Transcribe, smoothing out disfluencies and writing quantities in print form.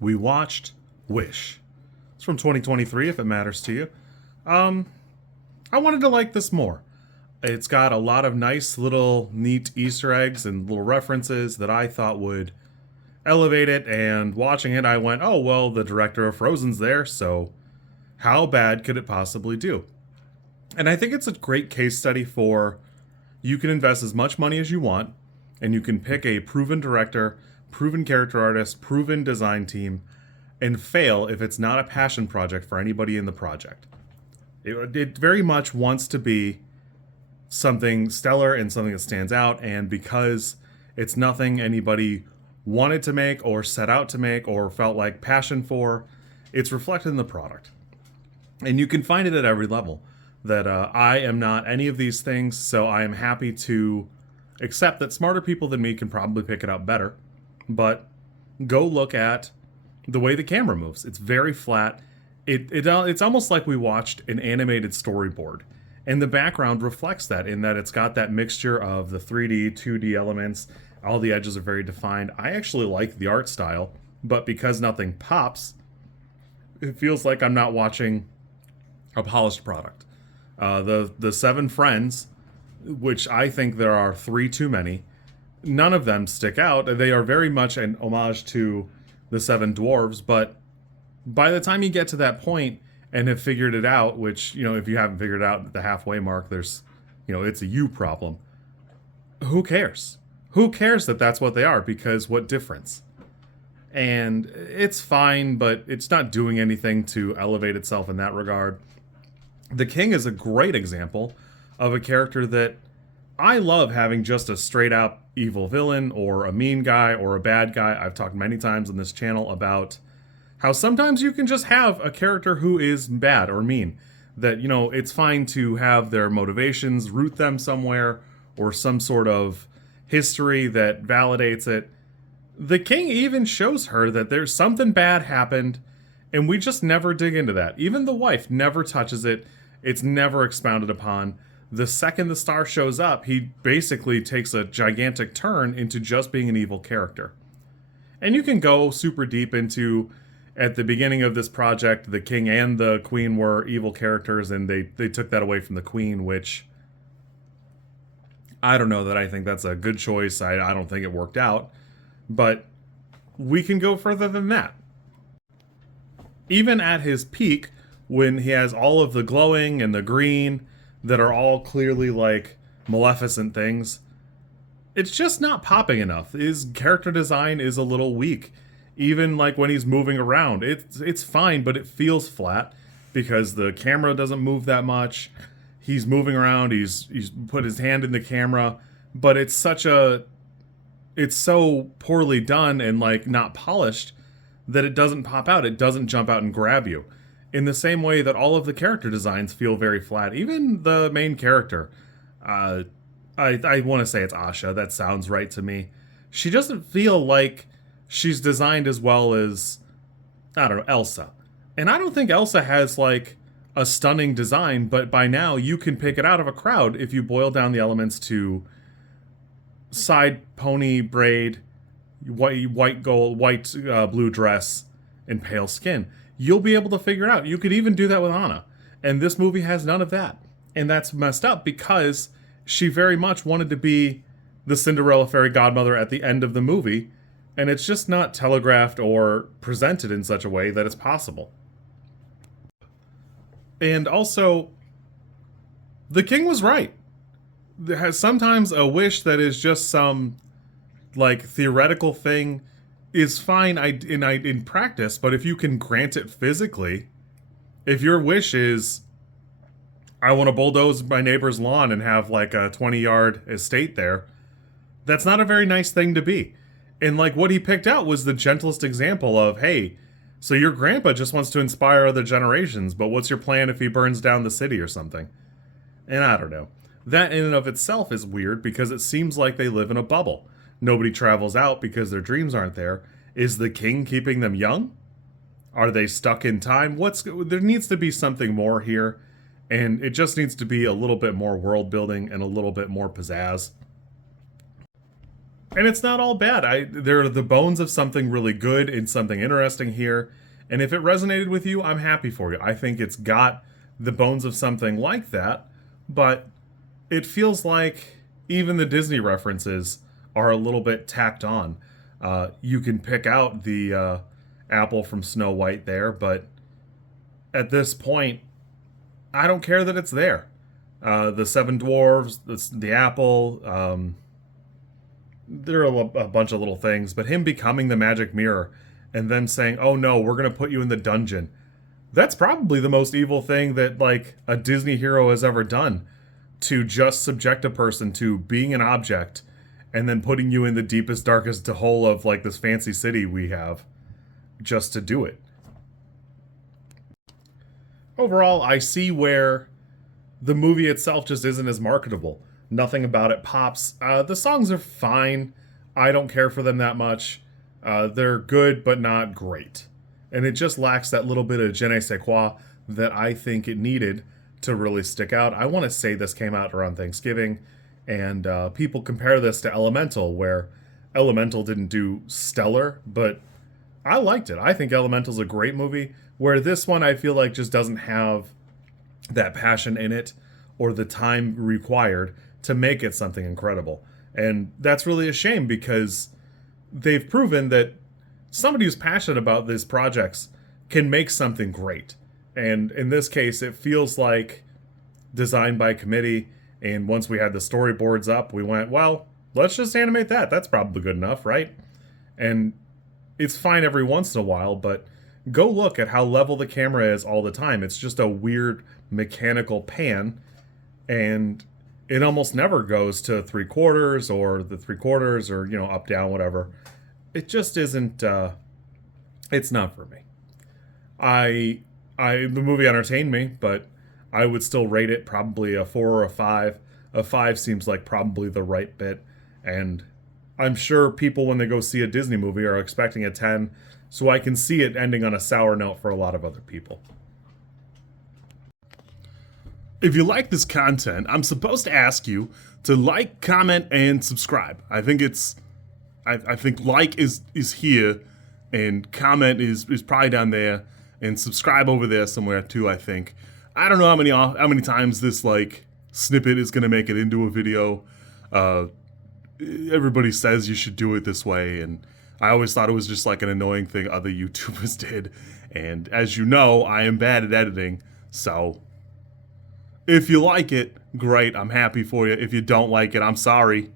we watched Wish. It's from 2023, if it matters to you. I wanted to like this more. It's got a lot of nice little neat Easter eggs and little references that I thought would elevate it, and watching it I went, oh well, the director of Frozen's there, so how bad could it possibly do? And I think it's a great case study for you can invest as much money as you want, and you can pick a proven director, proven character artist, proven design team, and fail if it's not a passion project for anybody in the project. It very much wants to be something stellar and something that stands out, and because it's nothing anybody wanted to make or set out to make or felt like passion for, it's reflected in the product. And you can find it at every level. That I am not any of these things, so I am happy to accept that smarter people than me can probably pick it up better. But go look at the way the camera moves. It's very flat. It's almost like we watched an animated storyboard. And the background reflects that, in that it's got that mixture of the 3D, 2D elements. All the edges are very defined. I actually like the art style, but because nothing pops, it feels like I'm not watching a polished product. The seven friends, which I think there are three too many, none of them stick out. They are very much an homage to the seven dwarves, but by the time you get to that point and have figured it out, which, if you haven't figured it out at the halfway mark, there's, it's a you problem. Who cares? Who cares that that's what they are? Because what difference? And it's fine, but it's not doing anything to elevate itself in that regard. The King is a great example of a character that I love having just a straight up evil villain or a mean guy or a bad guy. I've talked many times on this channel about how sometimes you can just have a character who is bad or mean. That, it's fine to have their motivations, root them somewhere, or some sort of history that validates it. The King even shows her that there's something bad happened, and we just never dig into that. Even the wife never touches it. It's never expounded upon. The second the star shows up, he basically takes a gigantic turn into just being an evil character. And you can go super deep into, at the beginning of this project, the King and the Queen were evil characters, and they took that away from the Queen, which I don't know that I think that's a good choice. I don't think it worked out. But we can go further than that. Even at his peak, when he has all of the glowing and the green that are all clearly like Maleficent things, it's just not popping enough. His character design is a little weak. Even like when he's moving around, it's fine, but it feels flat because the camera doesn't move that much. He's moving around, he's put his hand in the camera, but it's so poorly done and like not polished that it doesn't pop out. It doesn't jump out and grab you. In the same way that all of the character designs feel very flat. Even the main character. I want to say it's Asha. That sounds right to me. She doesn't feel like she's designed as well as, I don't know, Elsa. And I don't think Elsa has like a stunning design, but by now you can pick it out of a crowd if you boil down the elements to side pony braid, white gold, white blue dress, and pale skin. You'll be able to figure it out. You could even do that with Anna. And this movie has none of that. And that's messed up because she very much wanted to be the Cinderella fairy godmother at the end of the movie. And it's just not telegraphed or presented in such a way that it's possible. And also, the King was right. There has sometimes a wish that is just some like theoretical thing is fine in practice, but if you can grant it physically, if your wish is, I want to bulldoze my neighbor's lawn and have like a 20-yard estate there, that's not a very nice thing to be. And like what he picked out was the gentlest example of, hey, so your grandpa just wants to inspire other generations, but what's your plan if he burns down the city or something? And I don't know. That in and of itself is weird because it seems like they live in a bubble. Nobody travels out because their dreams aren't there. Is the King keeping them young? Are they stuck in time? There needs to be something more here, and it just needs to be a little bit more world building and a little bit more pizzazz. And it's not all bad. There are the bones of something really good and something interesting here. And if it resonated with you, I'm happy for you. I think it's got the bones of something like that, but it feels like even the Disney references are a little bit tacked on. You can pick out the apple from Snow White there, but at this point, I don't care that it's there. The seven dwarves, the apple, there are a bunch of little things, but him becoming the magic mirror and then saying, "Oh no, we're gonna put you in the dungeon." That's probably the most evil thing that like a Disney hero has ever done, to just subject a person to being an object and then putting you in the deepest, darkest hole of like this fancy city we have just to do it. Overall, I see where the movie itself just isn't as marketable. Nothing about it pops. The songs are fine. I don't care for them that much. They're good, but not great. And it just lacks that little bit of je ne sais quoi that I think it needed to really stick out. I want to say this came out around Thanksgiving, and people compare this to Elemental, where Elemental didn't do stellar, but I liked it. I think Elemental's a great movie, where this one I feel like just doesn't have that passion in it or the time required to make it something incredible. And that's really a shame, because they've proven that somebody who's passionate about these projects can make something great. And in this case, it feels like designed by committee. And once we had the storyboards up, we went, well, let's just animate that. That's probably good enough, right? And it's fine every once in a while, but go look at how level the camera is all the time. It's just a weird mechanical pan, and it almost never goes to 3/4 or the 3/4 or, up, down, whatever. It just isn't, it's not for me. The movie entertained me, but I would still rate it probably a 4 or a 5. A 5 seems like probably the right bit, and I'm sure people, when they go see a Disney movie, are expecting a 10, so I can see it ending on a sour note for a lot of other people. If you like this content, I'm supposed to ask you to like, comment, and subscribe. I think like is here, and comment is probably down there, and subscribe over there somewhere too, I think. I don't know how many times this like snippet is gonna make it into a video. Everybody says you should do it this way, and I always thought it was just like an annoying thing other YouTubers did. And as you know, I am bad at editing, so if you like it, great, I'm happy for you. If you don't like it, I'm sorry.